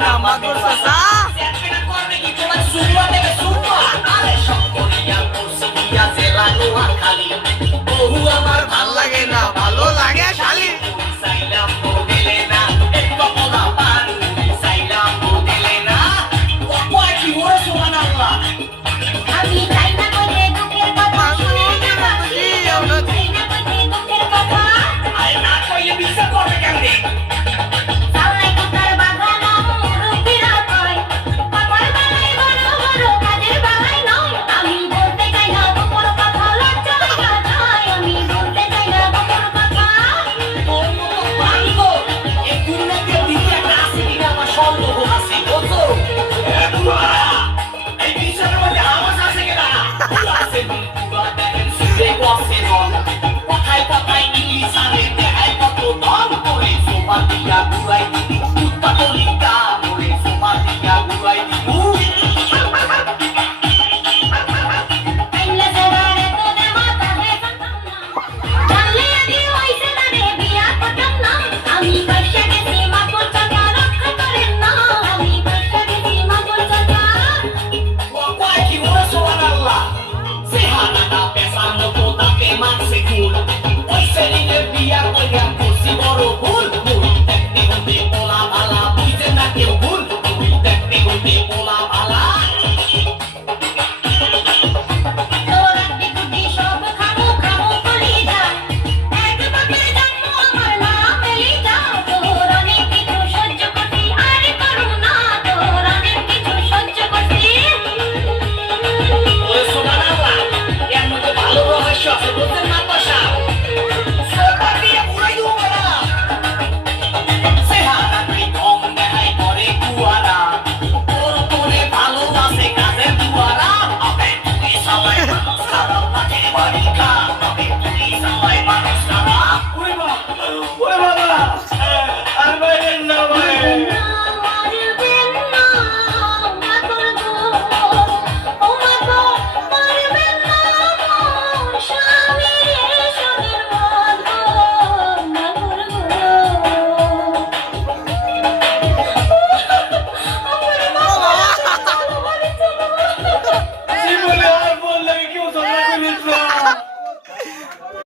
না মাদুর চাচা সেটা করবে কি তোমার সুমা দেবে সুমা আরে সব করিয়া করছি দিয়া জেলা নোয়া খালি বহু আমার ভাল লাগে না ভালো লাগে শালি সাইলাম দিলে না একটু পোলা পান সাইলাম দিলে না ওয়া কি ওরে সুবহানাল্লাহ আমি চাই না কইতে দুঃখের কথা শুনে না বাকি আমি চাই না কইতে দুঃখের কথা আরে না কইলে বিশ্বাস করবে কেমনে সালাই কুতার বাগানো রুপিরা কয় পাপার বেলায় বড় বড় কাজের বেলায় নয় আমি বলতে চাই না গোপন কথা লজ্জা যায় আমি বলতে চাই না গোপন কথা তোর মতো পাঙ্গ এই দুনিয়াতে দ্বিতীয় একটা আছে কিনা আমার সন্দেহ আছে বুঝছো এই বিচারের মধ্যে আওয়াজ আছে কিনা আছে পুরা দেখেন সুরে বসে রং কথায় কথায় ইংলিশ আরে দেখায় কত দম করে সোফা দিয়া ঘুরাই দিবি কুত্তা তলিকা করে সোফা দিয়া ঘুরাই দিবি আইলে সরারে তোদের মাথা হে কাটাম না জানলে আগে হইছে না রে বিয়া করতাম না আমি কইছে গেছি মাকুল চাচা রক্ষা করেন না আমি কইছে গেছি মাকুল চাচা ওয়া কি ওরে সুবহানাল্লাহ সেহানাটা পেশার মতো তাকে মানছে কুল ওই সেলিনে বিয়া কইরা করছি বড় ভুল ভুল দেখতে হতে পোলা ভালা বুঝে না কেউ ভুল ভুল দেখতে হতে পোলা ভালা তোরা বিকুটি সব খামো খামো করি যা এক বাপের জন্ম আমার নাম এলি যা তোর অনেক কিছু সহ্য করছি আর করুম না তোর অনেক কিছু সহ্য করছি ওরে সুবহানাল্লাহ এর মধ্যে ভালো রহস্য আছে বুঝতে